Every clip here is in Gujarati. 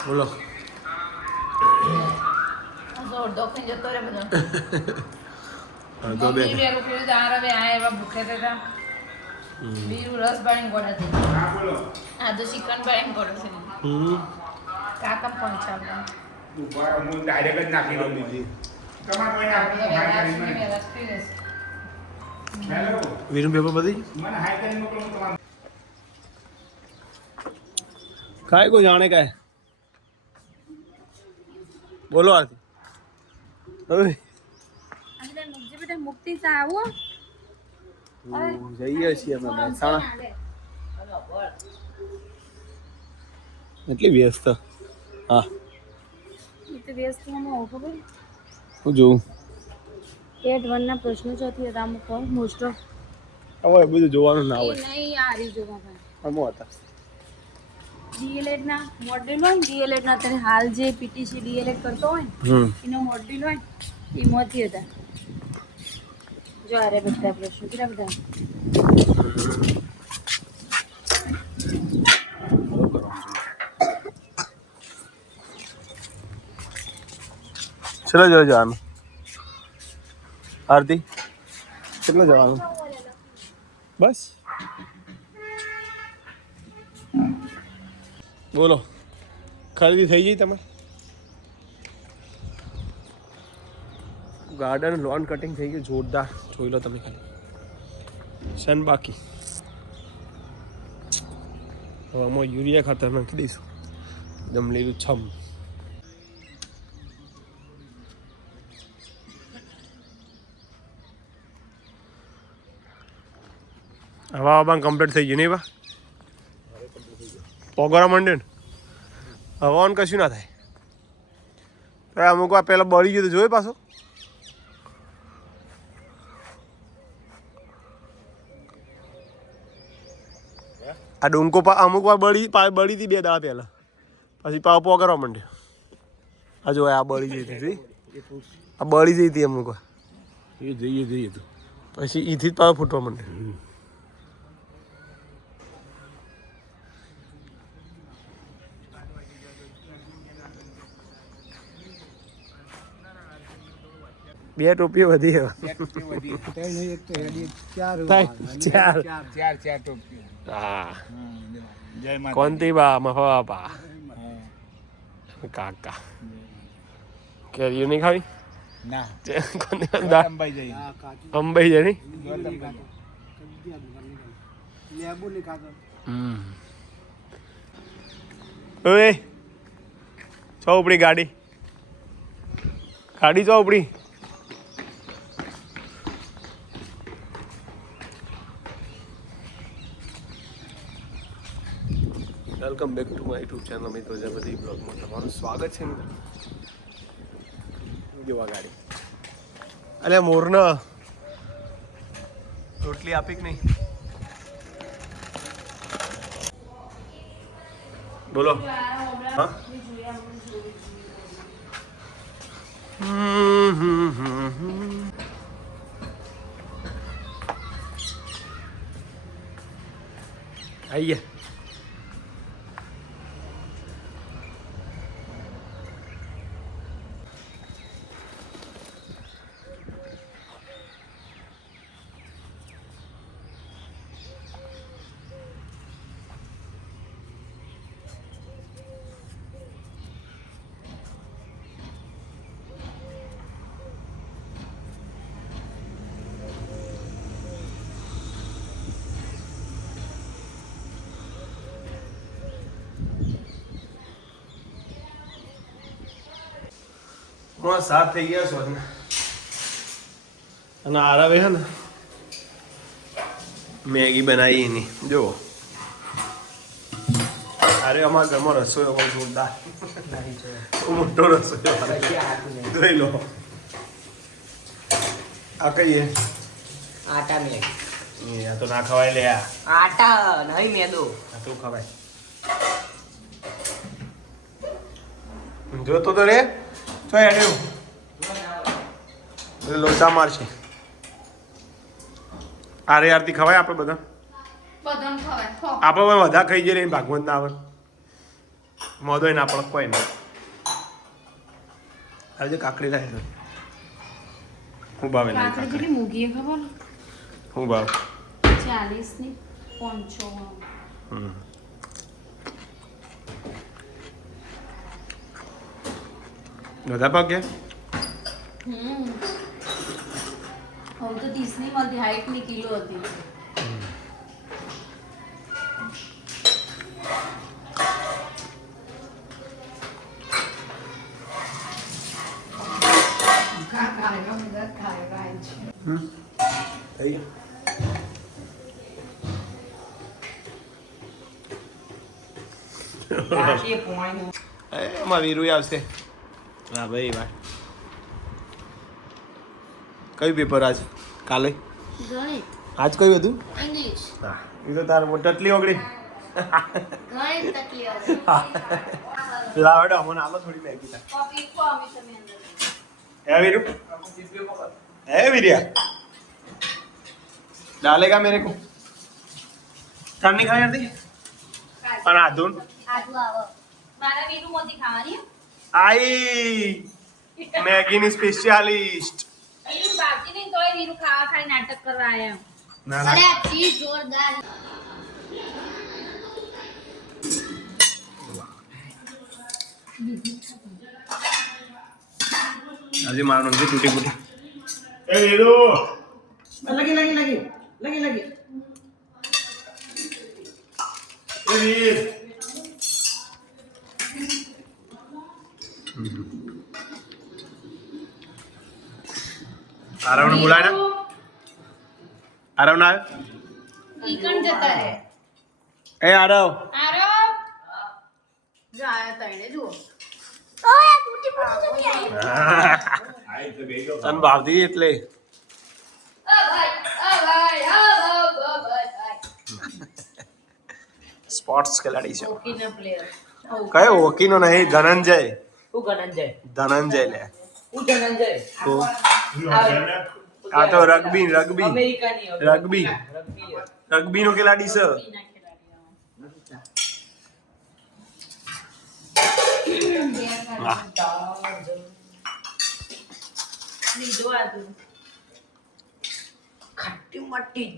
બોલો તો બે રસ પાણી ગોળા આ તો ચિકન પાણી ગોળો છે કાકા પહોંચાડ હું ડાયરેક્ટ જ નાખી દઉં દીધી વીરું પેપર બધી મને હાઈ કરીને મોકલો હું તમારે કાંઈ કોઈ જાણે કાંઈ બોલો આરતી મુક્તિ આવો જઈએ છીએ અમે મહેસાણા એટલી વ્યસ્ત હા હું જોઉં ટેટ 1 ના પ્રશ્નો ચોથી હતા અમુક મોસ્ટ ઓફ હવે બધું જોવાનું ના હોય નહીં આ રહી જોવા અમો હતા ડીએલએડ ના મોડ્યુલ હોય ડીએલએડ ના અત્યારે હાલ જે પીટીસી ડીએલએડ કરતો હોય ને એનો મોડ્યુલ હોય એમાંથી હતા જો આ રે બધા પ્રશ્નો કેટલા બધા ચલો જો જવાનું આરતી કેટલા જવાનું બસ બોલો ખરીદી થઈ ગઈ તમારે ગાર્ડન લોન કટિંગ થઈ ગયું જોરદાર જોઈ લો તમે ખાલી શન બાકી હવે આમાં યુરિયા ખાતર નાખી દઈશું એકદમ લીલું છમ હવા હવા કમ્પ્લીટ થઈ ગયું નહીં બા પોગરા માંડે ને હવાનું કશું ના થાય અમુક વાર પહેલાં બળી ગયું તો જોયું પાછું આ ડુંકો અમુક વાર બળી હતી 2 દાડા પહેલાં પછી પાવ પોગરવા માંડ્યો આ જો આ બળી જઈ હતી આ બળી જઈ હતી અમુક વાર એ જઈએ તો પછી ઈથી જ પાવ ફૂટવા માંડ્યો બે ટોપીઓ વધી હવે ચાર ટોપીઓ હા જય માતા કોંતી બા મફા કાકા કેરીઓ નહીં ખાવી ના અંબાઈ જાય નહીં ઓય ચોપડી ગાડી ચોપડી welcome back to my YouTube channel મિત્રો જબરદસ્ત બ્લોગમાં તમારું સ્વાગત છે મિત્રો જોવા ગાડી અલે મોરના રોટલી આપી કે નહીં બોલો હા આઈએ સાફ થઈ ગયા છો અને આરાવે છે ને મેગી બનાવી એની જો અરે અમારા ઘરમાં રસોઈ બહુ જોરદાર મોટો રસોઈ જોઈ લો આ કહીએ આટા મેગી આ તો ના ખવાય લે આટા નહીં મેદો આ તો ખવાય જોતો તો રે તો એડ્યું લોચા મારશે આરે આરતી ખવાય આપણે બધા આપણે બધા ખાઈ જઈએ ભાગવત ના આવે મોદોય ના પડે કોઈ નહીં. આજે કાકડી લાવી હું ભાવે લાવી કાકડી કેટલી મૂકી ખબર હું ભાવ 40 ની 500. બધા ભાવ કે હવે તો 30 ની મળતી 60 ની કિલો હતી. થઈ કાશી પોણી એમાં વીરુ આવશે. હા ભાઈ ભાઈ કયું પેપર આજ કાલે ગણિત આજ કયું હતું? ઇંગ્લિશ હા એ તો તાર ટટલી ઓગળી ગણિત તકલીફ લાવડો મને આલો થોડી મેગી તા કોપી કો અમે તમે અંદર હે વીરુ હે વીરિયા डालेगा मेरे को थान नहीं खाया यार पर आधुन આટલું આવો મારા વીરુ મોતી ખાવાની आई मैगी ની स्पेशलिस्ट વીરુ બાકી નહીં તોય વીરુ ખાવા ખાલી નાટક કરવા આયા. ના ના અરે આ ચીઝ જોરદાર. આજે મારો નંદી તૂટી ફૂટી એ વીરુ લગી લગી લગી લગી લગી એ વીર આરવને બોલાય ને આરવ ના ઈ કણ જતા રે એ આરવ આરો જો આયા તઈને જુઓ ઓય તૂટી ફૂટી જતી આઈ. તન ભાવતી એટલે સ્પોર્ટ્સ ખેલાડી છે હોકીના પ્લેયર કયો હોકીનો નહીં ધનંજય હું ગણંજય ધનંજય લે હું ગણંજય તો આ તો રગ્બી રગ્બી અમેરિકાની રગ્બી રગ્બી નો ખેલાડી છે વાહ લીધો આદુ ખટ્ટી મટ્ટી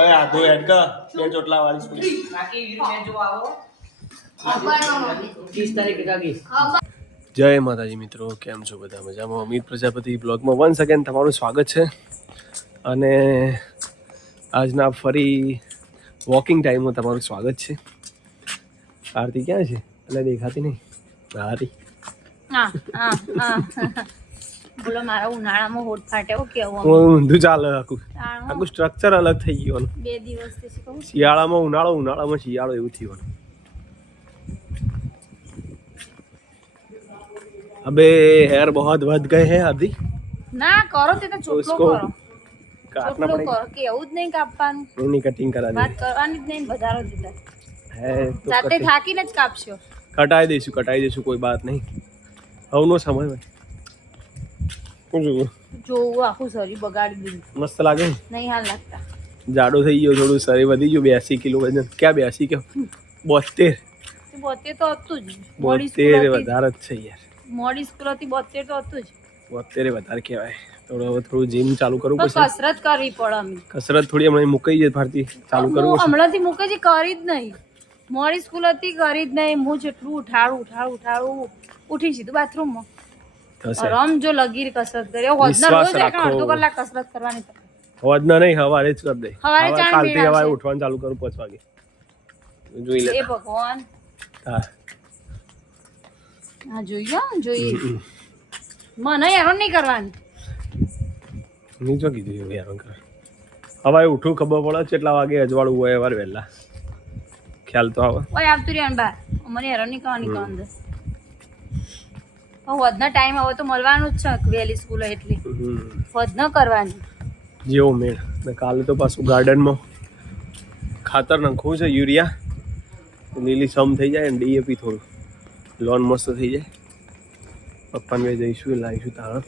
ઓય આ દો એડ કર બે ચોટલા વાળી સ્પૂન બાકી વીર મે જો આવો 30 તારીખે જાગી જય માતાજી મિત્રો કેમ છો બધા મજામાં અમિત પ્રજાપતિ બ્લોગમાં વન્સ અગેન તમારું સ્વાગત છે અને આજના ફરી વોકિંગ ટાઈમમાં તમારું સ્વાગત છે આરતી ક્યાં છે એટલે દેખાતી નહીં હારી હા હા હા બોલો મારા ઉનાળામાં હોઠ ફાટ્યો કેવું ઊંધું ચાલે આખું આખું સ્ટ્રક્ચર અલગ થઈ ગયું 2 દિવસથી શું કહું શિયાળામાં ઉનાળો ઉનાળામાં શિયાળો એવું થયું अबे हेयर बहुत बढ़ गए हैं अभी ના કરો તે તો ચોટલો उसको કરો काटना ચોટલો पड़ेगा કરો કે એવું જ નહીં કાપવાનું नहीं कटिंग करानी વાત करવાની જ નહીં વધારો દીધા है तो જાતે कटिंग થાકીને જ કાપશો कटाई देशु कोई बात नहीं हवनो समय में જોવું આખું શરીર બગાડી દીધું मस्त लागे નહીં હાલ લાગતા जाडो થઈ ગયો થોડું શરીર વધી ગયું 82 કિલો વજન ક્યાં 82 કે 72 તે 72 તો હતું જ 72 વધારે જ છે યાર મોડી સ્કૂલ હતી 72 તો હતું જ 72 વધારે કહેવાય થોડું જીમ ચાલુ કરવું તો પડશે કસરત કરવી પડે અમે કસરત થોડી હમણાં મુકાઈ જાય ભારતી ચાલુ કરવું હું છે હમણાંથી મૂકે છે કરી જ નહીં મોડી સ્કૂલ હતી કરી જ નહીં હું જેટલું ઉઠાડું ઉઠી સીધું બાથરૂમમાં થશે રમ જો લગી કસરત કરી હોદના વિશ્વાસ રોજ રાખો. અડધો કલાક કસરત કરવાની તો હોદના નહીં હવારે જ કરી દે હવારે ચાર કાલથી મિનિટ હવારે આવશે. ઉઠવાનું ચાલુ કરું 5 વાગે જોઈ લે એ ભગવાન હા હા જોઈએ મને હેરાન નહીં કરવાની નીચો કીધું એવું યાર અંકલ હવારે ઉઠું ખબર પડે કેટલા વાગે અજવાળું હોય વાર વહેલા ખ્યાલ તો આવે ઓય આવતું રહેવાનું બહાર મને હેરાન નહીં કરવાની કહો અંદર વધના ટાઈમ હવે તો મળવાનું જ છે વહેલી સ્કૂલ એટલી વધ ન કરવાની જેવો મેળ ને કાલે તો પાછું ગાર્ડનમાં ખાતર નાખવું છે યુરિયા લીલી સમ થઈ જાય ને ડીએપી થોડું લોન મસ્ત થઈ જાય પપ્પાને બે જઈશું લાવીશું તારા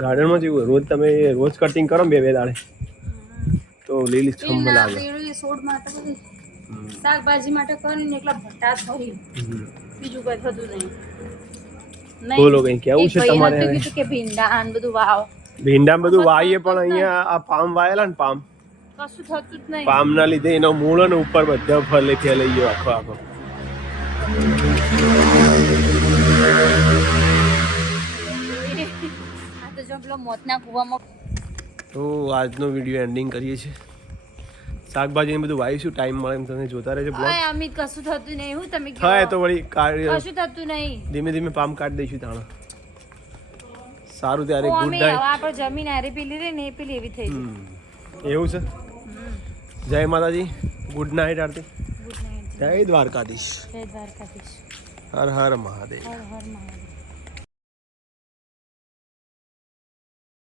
ગાર્ડનમાં જેવું રોજ તમે રોજ કટિંગ કરો ને બે દાડે તો લીલી સમ લાગે પેલું એ છોડ માં તો બધી શાકભાજી માટે કરીને એકલા ભટ્ટા ફરી બીજું કઈ થતું નહીં. બોલો, કંઈ કહેવું છે એક ભાઈએ તમારે નહોતું હવે? કીધું કે ભીંડા આને બધું વાવ, ભીંડા બધું વાવીએ પણ અહીંયા આ પામ વાયેલા ને પામ કશું થતું જ નહીં. પામના લીધે એનો મૂળ અને ઉપર બધા ફેલાઈ ગયો આખો આખો. આ તો જો પેલો મોતના કૂવામાં તો આજનો વિડીયો એન્ડિંગ કરીએ છીએ. શાકભાજી બધું વાવીશું, ટાઈમ મળે એમ તમે જોતા રહેજો બ્લોગ. અય અમિત કશું થતું નહીં. હું તમે હા, એ કહો તો વળી કશું થતું નહીં. ધીમે ધીમે પામ કાઢી દઈશું તાણા. સારું ત્યારે ઓ ગુડ અમે નાઇટ. આપણે જમીન હારી પેલી રહી ને એ પેલી એવી થઈ ગઈ. એવું છે. જય માતાજી, good night Aarti. Good night. જય દ્વારકાધીશ. જય દ્વારકાધીશ. હર હર મહાદેવ. હર હર મહાદેવ.